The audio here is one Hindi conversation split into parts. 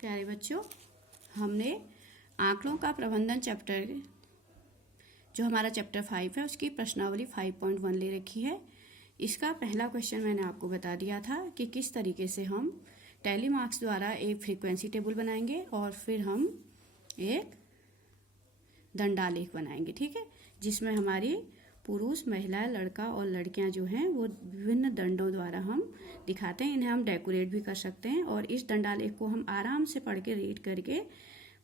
प्यारे बच्चों, हमने आंकड़ों का प्रबंधन चैप्टर, जो हमारा चैप्टर 5 है, उसकी प्रश्नावली 5.1 ले रखी है। इसका पहला क्वेश्चन मैंने आपको बता दिया था कि किस तरीके से हम टैली मार्क्स द्वारा एक फ्रीक्वेंसी टेबल बनाएंगे और फिर हम एक दंडालेख बनाएंगे। ठीक है, जिसमें हमारी पुरुष, महिला, लड़का और लड़कियां जो हैं वो विभिन्न दंडों द्वारा हम दिखाते हैं। इन्हें हम डेकोरेट भी कर सकते हैं और इस दंडालेख को हम आराम से पढ़ के रीड करके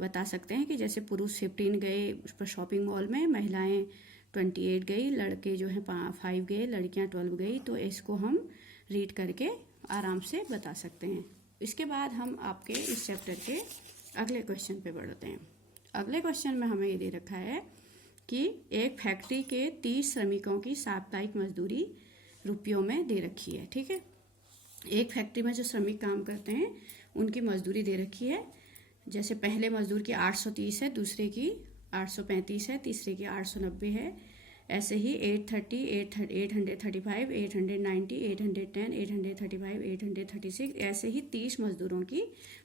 बता सकते हैं कि जैसे पुरुष 15 गए शॉपिंग मॉल में, महिलाएं 28 गई, लड़के जो हैं 5 गए, लड़कियां 12 गई। तो इसको हम रीड करके आराम से बता सकते हैं। इसके बाद हम आपके इस चैप्टर के अगले क्वेश्चन पे बढ़ते हैं। अगले क्वेश्चन में हमें ये दे रखा है कि एक फैक्ट्री के 30 श्रमिकों की साप्ताहिक मजदूरी रुपयों में दे रखी है। ठीक है, एक फैक्ट्री में जो श्रमिक काम करते हैं उनकी मजदूरी दे रखी है। जैसे पहले मजदूर की 830 है, दूसरे की 835 है, तीसरे की 890 है। ऐसे ही 830, 835, 890, 810, 835, 836, ऐसे ही 30 मजदूरों की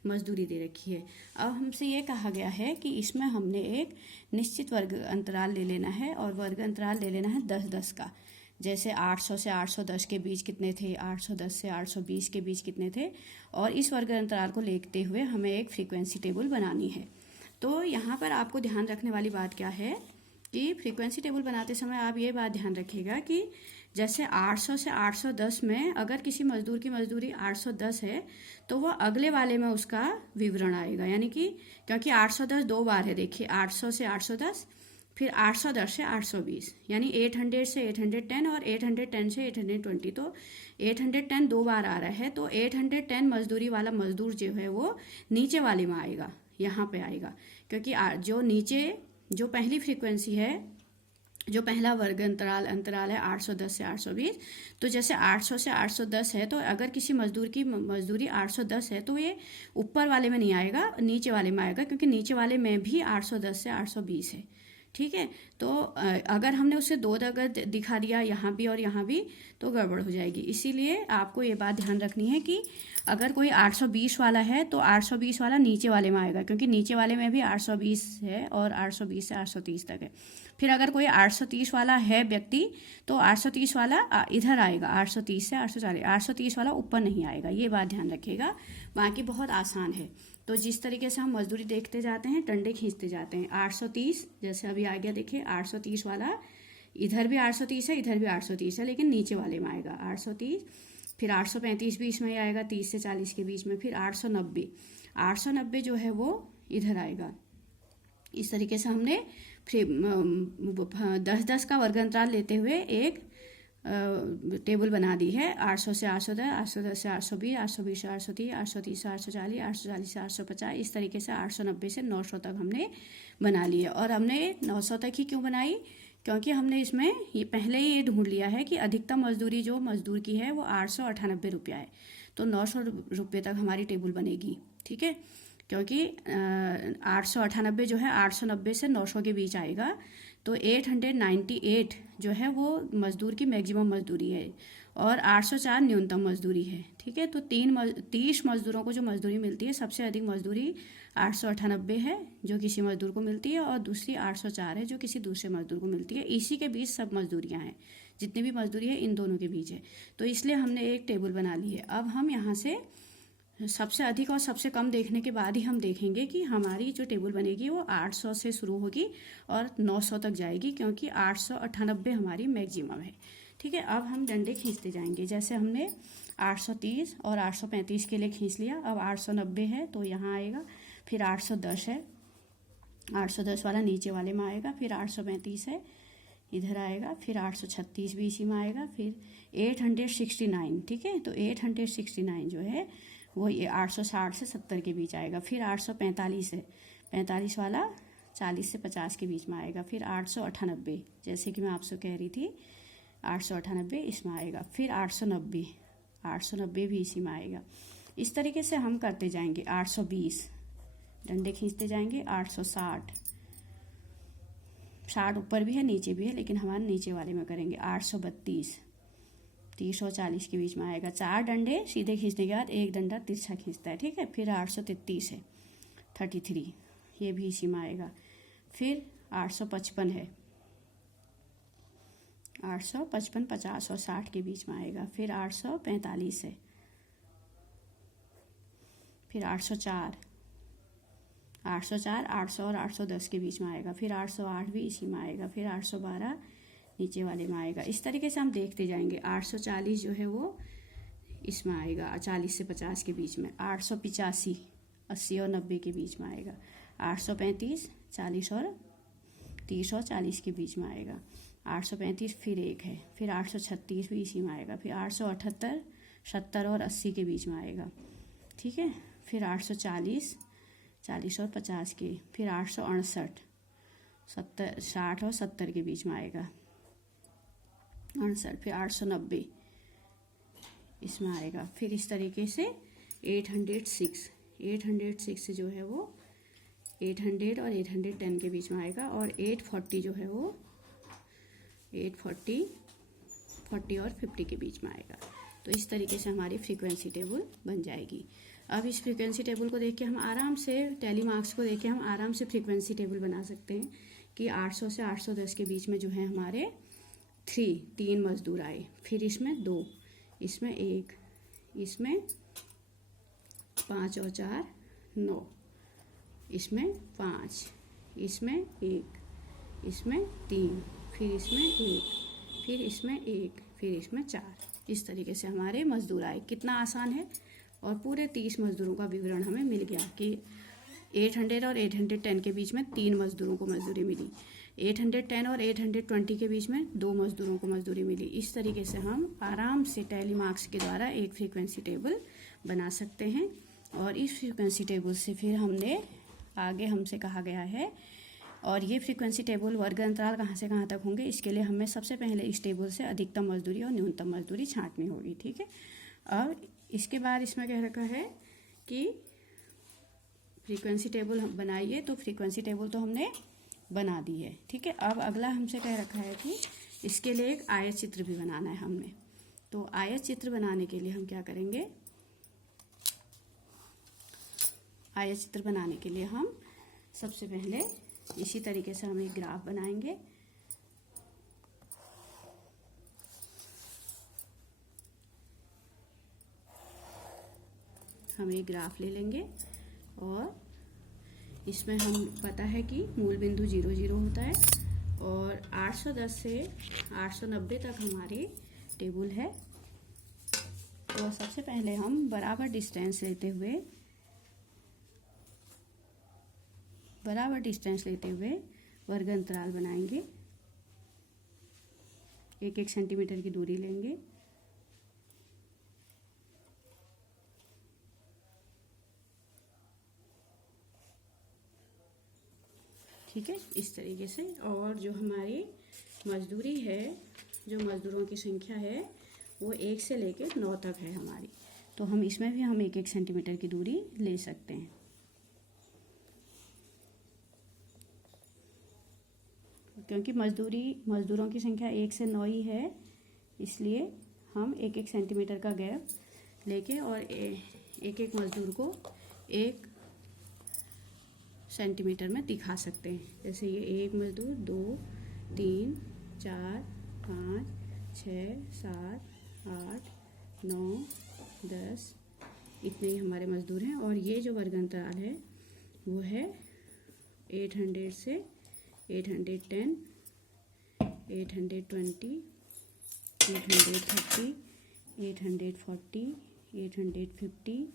मजदूरी दे रखी है। अब हमसे ये कहा गया है कि इसमें हमने एक निश्चित वर्ग अंतराल ले लेना है और वर्ग अंतराल ले लेना है 10-10 का। जैसे 800 से 810 के बीच कितने थे, 810 से 820 के बीच कितने थे, और इस वर्ग अंतराल को लेते हुए हमें एक फ्रीक्वेंसी टेबल बनानी है। तो यहाँ पर आपको ध्यान रखने वाली बात क्या है कि फ्रीक्वेंसी टेबल बनाते समय आप ये बात ध्यान रखिएगा कि जैसे 800 से 810 में अगर किसी मजदूर की मजदूरी 810 है तो वह अगले वाले में उसका विवरण आएगा। यानी कि क्योंकि 810 दो बार है, देखिए 800 से 810, फिर 810 से 820, यानी 800 से 810 और 810 से 820। तो 810 दो बार आ रहा है, तो 810 मजदूरी वाला मजदूर जो है वो नीचे वाले में आएगा, यहाँ पे आएगा। क्योंकि जो नीचे जो पहली फ्रीक्वेंसी है, जो पहला वर्ग अंतराल है 810 से 820, तो जैसे 800 से 810 है तो अगर किसी मजदूर की मजदूरी 810 है तो ये ऊपर वाले में नहीं आएगा, नीचे वाले में आएगा, क्योंकि नीचे वाले में भी 810 से 820 है। ठीक है, तो अगर हमने उसे दो जगह दिखा दिया, यहाँ भी और यहाँ भी, तो गड़बड़ हो जाएगी। इसीलिए आपको ये बात ध्यान रखनी है कि अगर कोई 820 वाला है तो 820 वाला नीचे वाले में आएगा, क्योंकि नीचे वाले में भी 820 है और 820 से 830 तक है। फिर अगर कोई 830 वाला है व्यक्ति तो 830 वाला इधर आएगा, 830 से 840, 830 वाला ऊपर नहीं आएगा। ये बात ध्यान रखिएगा, बाकी बहुत आसान है। तो जिस तरीके से हम मजदूरी देखते जाते हैं, डंडे खींचते जाते हैं। 830 जैसे अभी आ गया, देखिए 830 वाला इधर भी 830 है, इधर भी 830 है, लेकिन नीचे वाले में आएगा 830। फिर 835 भी इसमें आएगा 30 से 40 के बीच में। फिर 890 जो है वो इधर आएगा। इस तरीके से हमने 10-10 का वर्ग अंतराल लेते हुए एक टेबल बना दी है। 800 से 810, 810 से 820, 820 से 830, 830 से 840, 840 से 850, इस तरीके से 890 से 900 तक हमने बना ली है। और हमने 900 तक ही क्यों बनाई, क्योंकि हमने इसमें ये पहले ही ये ढूंढ लिया है कि अधिकतम मजदूरी जो मजदूर की है वो 898 रुपया है, तो 900 रुपये तक हमारी टेबल बनेगी। ठीक है, क्योंकि 898 जो है 890 से 900 के बीच आएगा, तो 898 जो है वो मजदूर की मैक्सिमम मजदूरी है और 804 न्यूनतम मजदूरी है। ठीक है, तो 30 मजदूरों को जो मजदूरी मिलती है, सबसे अधिक मजदूरी 898 है जो किसी मजदूर को मिलती है, और दूसरी 804 है जो किसी दूसरे मजदूर को मिलती है। इसी के बीच सब मजदूरियां हैं, जितनी भी मजदूरी है इन दोनों के बीच है। तो इसलिए हमने एक टेबल बना ली है। अब हम यहाँ से सबसे अधिक और सबसे कम देखने के बाद ही हम देखेंगे कि हमारी जो टेबल बनेगी वो 800 से शुरू होगी और 900 तक जाएगी, क्योंकि 898 हमारी मैक्सिमम है। ठीक है, अब हम डंडे खींचते जाएंगे। जैसे हमने 830 और 835 के लिए खींच लिया, अब 890 है तो यहाँ आएगा। फिर 810 है, 810 वाला नीचे वाले में आएगा। फिर 835 है, इधर आएगा। फिर 836 भी इसी में आएगा। फिर 869, ठीक है, तो 869 जो है वो ये 860 से 70 के बीच आएगा। फिर 845 है, 45 वाला 40 से 50 के बीच में आएगा। फिर 898, जैसे कि मैं आपसे कह रही थी 898 इसमें आएगा। फिर 890 भी इसी में आएगा। इस तरीके से हम करते जाएंगे। 820 डंडे खींचते जाएंगे। 860 ऊपर भी है नीचे भी है, लेकिन हमारे नीचे वाले में करेंगे। 832 30 और 40 के बीच में आएगा। 4 डंडे सीधे खींचने के बाद एक डंडा तिरछा खींचता है, ठीक है। फिर 833 है, 33, ये भी इसी में आएगा। फिर 855 है, 855 50 और 60 के बीच में आएगा। फिर 845 है, फिर 804, 800 और 810 के बीच में आएगा। फिर 808 भी इसी में आएगा। फिर 812 नीचे वाले में आएगा। इस तरीके से हम देखते जाएंगे। 840 जो है वो इसमें आएगा, 40 से 50 के बीच में। 885 80 और 90 के बीच में आएगा। 835 40 और 30 और 40 के बीच में आएगा। 835 फिर एक है। फिर 836 भी इसी में आएगा। फिर 878 70 और 80 के बीच में आएगा, ठीक है। फिर 840 40 और 50 के। फिर 868 70 60 और 70 के बीच में आएगा, 68। फिर 890 इसमें आएगा। फिर इस तरीके से 806 जो है वो 800 और 810 के बीच में आएगा। और 840 जो है वो 840 40 और 50 के बीच में आएगा। तो इस तरीके से हमारी फ्रीक्वेंसी टेबल बन जाएगी। अब इस फ्रीक्वेंसी टेबल को देख के हम आराम से, टैली मार्क्स को देख के हम आराम से फ्रीक्वेंसी टेबल बना सकते हैं कि 800 से 810 के बीच में जो है हमारे 3 मजदूर आए। फिर इसमें 2, इसमें 1, इसमें 5 और 4 9, इसमें 5, इसमें 1, इसमें 3, फिर इसमें 1, फिर इसमें 1, फिर इसमें 4। इस तरीके से हमारे मजदूर आए। कितना आसान है। और पूरे 30 मजदूरों का विवरण हमें मिल गया कि 800 और 810 के बीच में 3 मजदूरों को मजदूरी मिली। 810 और 820 के बीच में 2 मजदूरों को मजदूरी मिली। इस तरीके से हम आराम से टैली मार्क्स के द्वारा एक फ्रीक्वेंसी टेबल बना सकते हैं। और इस फ्रीक्वेंसी टेबल से फिर आगे हमसे कहा गया है, और ये फ्रीक्वेंसी टेबल वर्ग अंतराल कहाँ से कहाँ तक होंगे, इसके लिए हमें सबसे पहले इस टेबल से अधिकतम मजदूरी और न्यूनतम मजदूरी छांटनी होगी, ठीक है। और इसके बाद इसमें कह रखा है कि फ्रीक्वेंसी टेबल हम बनाइए। तो फ्रीक्वेंसी टेबल तो हमने बना दी है, ठीक है। अब अगला हमसे कह रखा है कि इसके लिए एक आयत चित्र भी बनाना है हमने। तो आयत चित्र बनाने के लिए हम क्या करेंगे, आयत चित्र बनाने के लिए हम सबसे पहले इसी तरीके से हम एक ग्राफ बनाएंगे। हम एक ग्राफ ले लेंगे और इसमें हम पता है कि मूल बिंदु 0 0 होता है और 810 से 890 तक हमारी टेबल है। तो सबसे पहले हम बराबर डिस्टेंस लेते हुए वर्ग अंतराल बनाएंगे। 1-1 सेंटीमीटर की दूरी लेंगे। ठीक है, इस तरीके से। और जो हमारी मजदूरी है, जो मजदूरों की संख्या है वो 1 से लेकर 9 तक है हमारी। तो हम इसमें भी हम 1-1 सेंटीमीटर की दूरी ले सकते हैं। क्योंकि मजदूरों की संख्या 1 से 9 ही है, इसलिए हम 1-1 सेंटीमीटर का गैप लेके और एक मजदूर को 1 सेंटीमीटर में दिखा सकते हैं। जैसे ये 1 मजदूर, 2 3 4 5 6 7 8 9 10, इतने ही हमारे मजदूर हैं। और ये जो वर्ग अंतराल है वो है 800 से 810, 820, 830, 840, 850,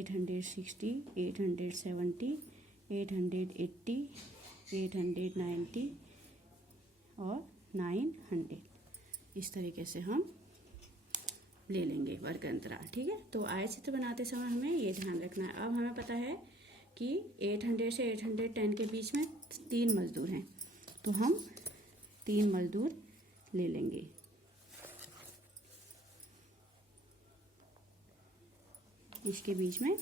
860, 870, 880, 890 और 900। इस तरीके से हम ले लेंगे वर्ग अंतराल, ठीक है। तो आयत चित्र बनाते समय हमें ये ध्यान रखना है। अब हमें पता है कि 800 से 810 के बीच में 3 मजदूर हैं, तो हम 3 मजदूर ले लेंगे। इसके बीच में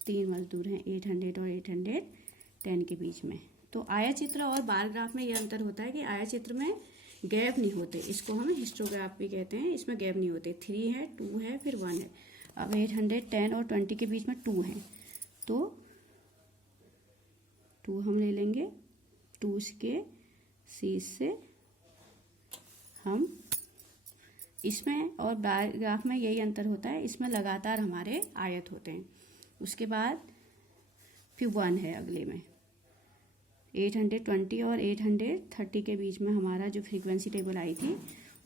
3 मजदूर हैं 800 और 810 के बीच में। तो आयत चित्र और बार ग्राफ में ये अंतर होता है कि आयत चित्र में गैप नहीं होते, इसको हम हिस्टोग्राफ भी कहते हैं। इसमें गैप नहीं होते, 3 है, 2 है, फिर 1 है। अब 810 और 20 के बीच में 2 है, तो 2 हम ले लेंगे। 2 के शीर्ष से हम इसमें और बार ग्राफ में यही अंतर होता है, इसमें लगातार हमारे आयत होते हैं। उसके बाद फिर 1 है अगले में। 820 और 830 के बीच में हमारा जो फ्रीक्वेंसी टेबल आई थी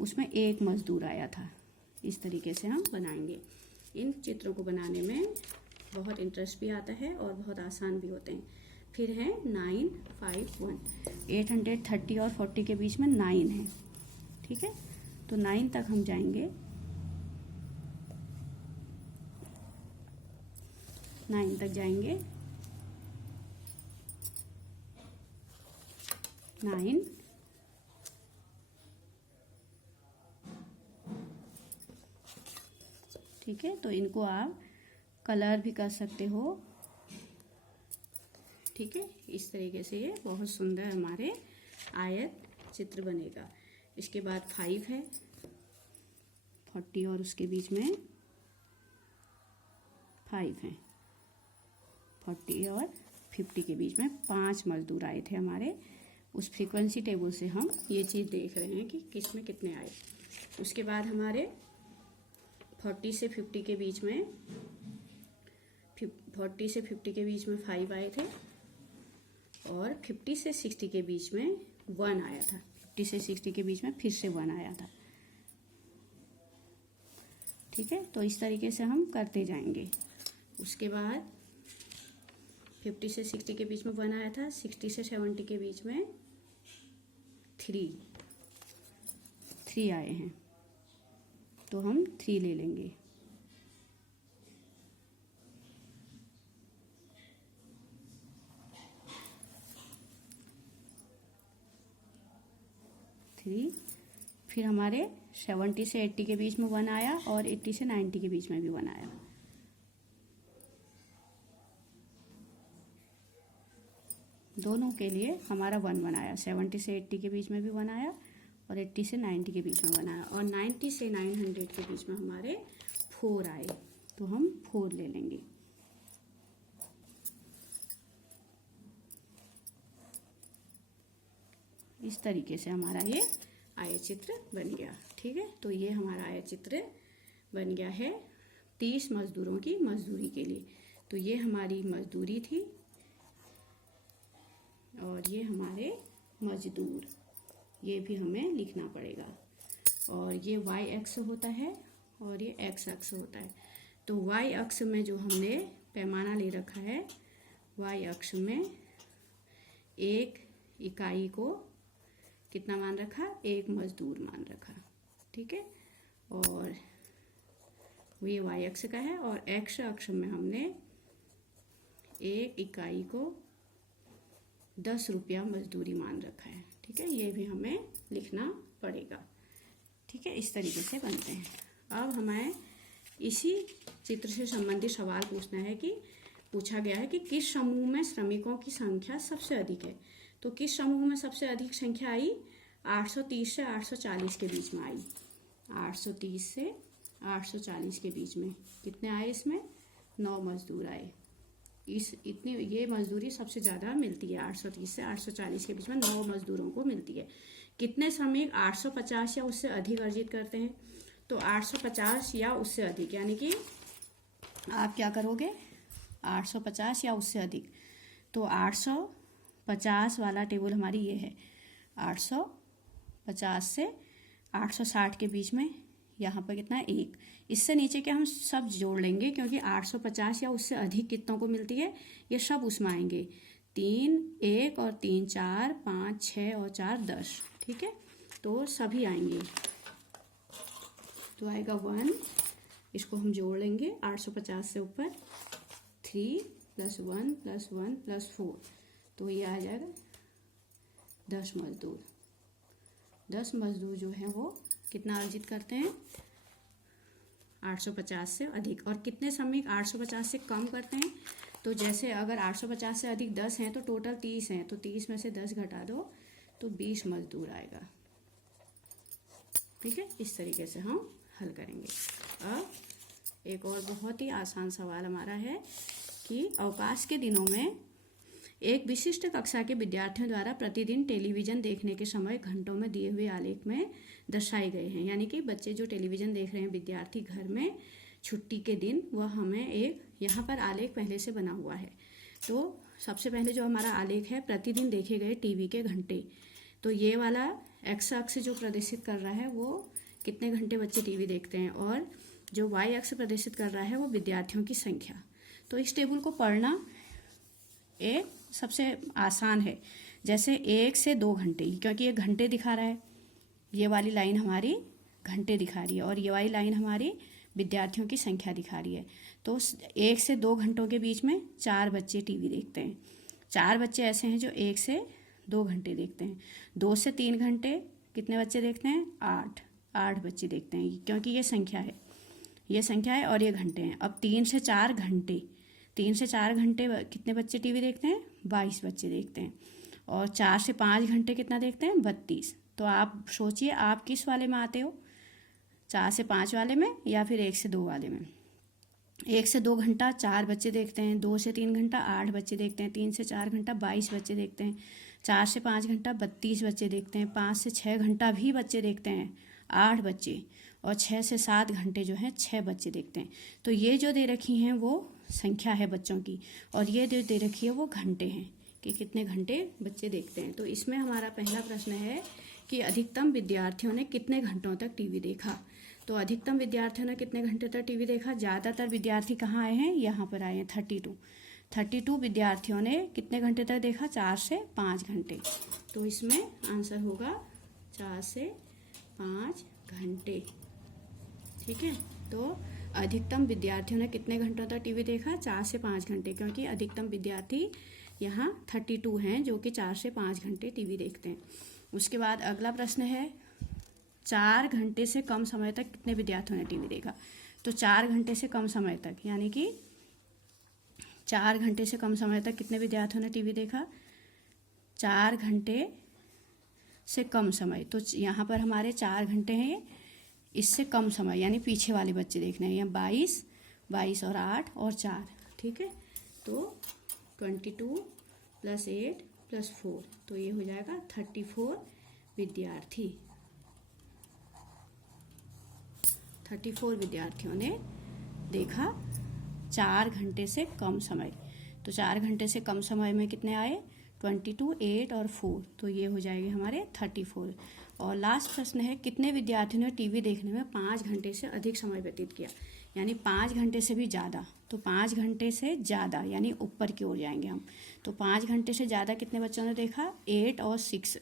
उसमें 1 मजदूर आया था। इस तरीके से हम बनाएंगे। इन चित्रों को बनाने में बहुत इंटरेस्ट भी आता है और बहुत आसान भी होते हैं। फिर है 951। 830 और 40 के बीच में 9 है, ठीक है। तो 9 तक हम जाएंगे। 9 तक जाएंगे। 9 ठीक है। तो इनको आप कलर भी कर सकते हो, ठीक है। इस तरीके से ये बहुत सुंदर हमारे आयत चित्र बनेगा। इसके बाद 5 है, 40 और उसके बीच में 5 है। 40 और 50 के बीच में 5 मजदूर आए थे हमारे। उस फ्रीक्वेंसी टेबल से हम ये चीज़ देख रहे हैं कि किस में कितने आए। उसके बाद हमारे 40 से 50 के बीच में 40 से 50 के बीच में 5 आए थे और 50 से 60 के बीच में 1 आया था। 50 से 60 के बीच में फिर से 1 आया था, ठीक है। तो इस तरीके से हम करते जाएंगे। उसके बाद 50 से 60 के बीच में 1 आया था। 60 से 70 के बीच में 3 आए हैं, तो हम 3 ले लेंगे। फिर हमारे 70 से 80 के बीच में 1 आया और 80 से 90 के बीच में भी 1 आया। दोनों के लिए हमारा 1 आया। 70 से 80 के बीच में भी 1 आया और 80 से 90 के बीच में 1 आया। और 90 से 900 के बीच में हमारे 4 आए, तो हम 4 ले लेंगे। इस तरीके से हमारा ये आयत चित्र बन गया, ठीक है। तो ये हमारा आयत चित्र बन गया है 30 मजदूरों की मजदूरी के लिए। तो ये हमारी मजदूरी थी और ये हमारे मजदूर, ये भी हमें लिखना पड़ेगा। और ये y अक्ष होता है और ये x अक्ष होता है। तो y अक्ष में जो हमने पैमाना ले रखा है, y अक्ष में 1 इकाई को कितना मान रखा, 1 मजदूर मान रखा, ठीक है। और ये y अक्ष का है। और x अक्ष में हमने 1 इकाई को 10 रुपया मजदूरी मान रखा है, ठीक है। ये भी हमें लिखना पड़ेगा, ठीक है। इस तरीके से बनते हैं। अब हमें इसी चित्र से संबंधित सवाल पूछा गया है कि किस समूह में श्रमिकों की संख्या सबसे अधिक है। तो किस समूह में सबसे अधिक संख्या आई, 830 से 840 के बीच में आई। 830 से 840 के बीच में कितने आए, इसमें 9 मजदूर आए। ये मजदूरी सबसे ज़्यादा मिलती है। 830 से 840 के बीच में 9 मजदूरों को मिलती है। कितने श्रमिक 850 या उससे अधिक अर्जित करते हैं, तो 850 या उससे अधिक, यानी कि आप क्या करोगे, 850 या उससे अधिक। तो 850 वाला टेबल हमारी ये है। 850 से 860 के बीच में यहाँ पर कितना है, 1। इससे नीचे के हम सब जोड़ लेंगे, क्योंकि 850 या उससे अधिक कितनों को मिलती है, ये सब उसमें आएंगे। 3 1 और 3 4 5 6 और 4 10, ठीक है। तो सभी आएंगे, तो आएगा 1। इसको हम जोड़ लेंगे 850 से ऊपर, 3 + 1 + 1 + 4, तो ये आ जाएगा 10 मजदूर। 10 मजदूर जो है वो कितना अर्जित करते हैं, 850 से अधिक। और कितने श्रमिक 850 से कम करते हैं, तो जैसे अगर 850 से अधिक 10 हैं तो टोटल 30 हैं, तो 30 में से 10 घटा दो तो 20 मजदूर आएगा। ठीक है, इस तरीके से हम हल करेंगे। अब एक और बहुत ही आसान सवाल हमारा है कि अवकाश के दिनों में एक विशिष्ट कक्षा के विद्यार्थियों द्वारा प्रतिदिन टेलीविजन देखने के समय घंटों में दिए हुए आलेख में दर्शाए गए हैं। यानी कि बच्चे जो टेलीविजन देख रहे हैं विद्यार्थी घर में छुट्टी के दिन, वह हमें एक यहाँ पर आलेख पहले से बना हुआ है। तो सबसे पहले जो हमारा आलेख है प्रतिदिन देखे गए टीवी के घंटे, तो ये वाला एक्स अक्ष जो प्रदर्शित कर रहा है वो कितने घंटे बच्चे टीवी देखते हैं, और जो वाई अक्ष प्रदर्शित कर रहा है वो विद्यार्थियों की संख्या। तो इस टेबल को पढ़ना एक सबसे आसान है। जैसे 1 से 2 घंटे, क्योंकि ये घंटे दिखा रहा है, ये वाली लाइन हमारी घंटे दिखा रही है और ये वाली लाइन हमारी विद्यार्थियों की संख्या दिखा रही है। तो 1 से 2 घंटों के बीच में 4 बच्चे टीवी देखते हैं। 4 बच्चे ऐसे हैं जो 1 से 2 घंटे देखते हैं। 2 से 3 घंटे कितने बच्चे देखते हैं? 8 बच्चे देखते हैं, क्योंकि ये संख्या है, ये संख्या है और ये घंटे हैं। अब 3 से 4 घंटे, 3 से 4 घंटे कितने बच्चे टीवी देखते हैं? 22 बच्चे देखते हैं। और 4 से 5 घंटे कितना देखते हैं? 32। तो आप सोचिए आप किस वाले में आते हो, 4 से 5 वाले में या फिर 1 से 2 वाले में। 1 से 2 घंटा 4 बच्चे देखते हैं, 2 से 3 घंटा 8 बच्चे देखते हैं, 3 से 4 घंटा 22 बच्चे देखते हैं, 4 से 5 घंटा 32 बच्चे देखते हैं, 5 से 6 घंटा भी बच्चे देखते हैं 8 बच्चे, और 6 से 7 घंटे जो हैं 6 बच्चे देखते हैं। तो ये जो दे रखी हैं वो संख्या है बच्चों की, और ये जो दे रखी है वो घंटे हैं कि कितने घंटे बच्चे देखते हैं। तो इसमें हमारा पहला प्रश्न है कि अधिकतम विद्यार्थियों ने कितने घंटों तक टीवी देखा। तो अधिकतम विद्यार्थियों ने कितने घंटे तक टीवी देखा? ज़्यादातर विद्यार्थी कहाँ आए हैं? यहाँ पर आए हैं 32 विद्यार्थियों ने कितने घंटे तक देखा? 4 से 5 घंटे। तो इसमें आंसर होगा 4 से 5 घंटे। ठीक है, तो अधिकतम विद्यार्थियों ने कितने घंटों तक टीवी देखा? 4 से 5 घंटे, क्योंकि अधिकतम विद्यार्थी यहाँ 32 हैं जो कि 4 से 5 घंटे टीवी देखते हैं। उसके बाद अगला प्रश्न है 4 घंटे से कम समय तक कितने विद्यार्थियों ने टीवी देखा। तो 4 घंटे से कम समय तक, यानी कि 4 घंटे से कम समय तक कितने विद्यार्थियों ने टीवी देखा? 4 घंटे से कम समय, तो यहाँ पर हमारे 4 घंटे हैं, इससे कम समय यानी पीछे वाले बच्चे देखने हैं। यहाँ 22 और 8 और 4। ठीक है, तो 22 + 8 + 4, तो ये हो जाएगा 34 विद्यार्थी। 34 विद्यार्थियों ने देखा 4 घंटे से कम समय। तो 4 घंटे से कम समय में कितने आए? 22, 8 और 4, तो ये हो जाएंगे हमारे 34। और लास्ट प्रश्न है कितने विद्यार्थियों ने टीवी देखने में 5 घंटे से अधिक समय व्यतीत किया, यानी 5 घंटे से भी ज़्यादा। तो 5 घंटे से ज़्यादा यानी ऊपर की ओर जाएंगे हम। तो 5 घंटे से ज़्यादा कितने बच्चों ने देखा? 8 और 6।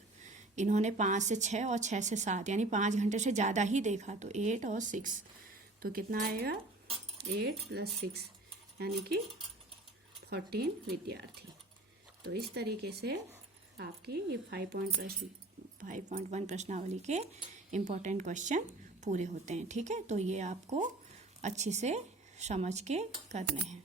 इन्होंने 5 से 6 और 6 से 7, यानी 5 घंटे से ज़्यादा ही देखा। तो 8 और 6, तो कितना आएगा? 8 + 6 यानी कि 14 विद्यार्थी। तो इस तरीके से आपकी ये 5.1 प्रश्नावली के इम्पोर्टेंट क्वेश्चन पूरे होते हैं। ठीक है, तो ये आपको अच्छी से समझ के करने हैं।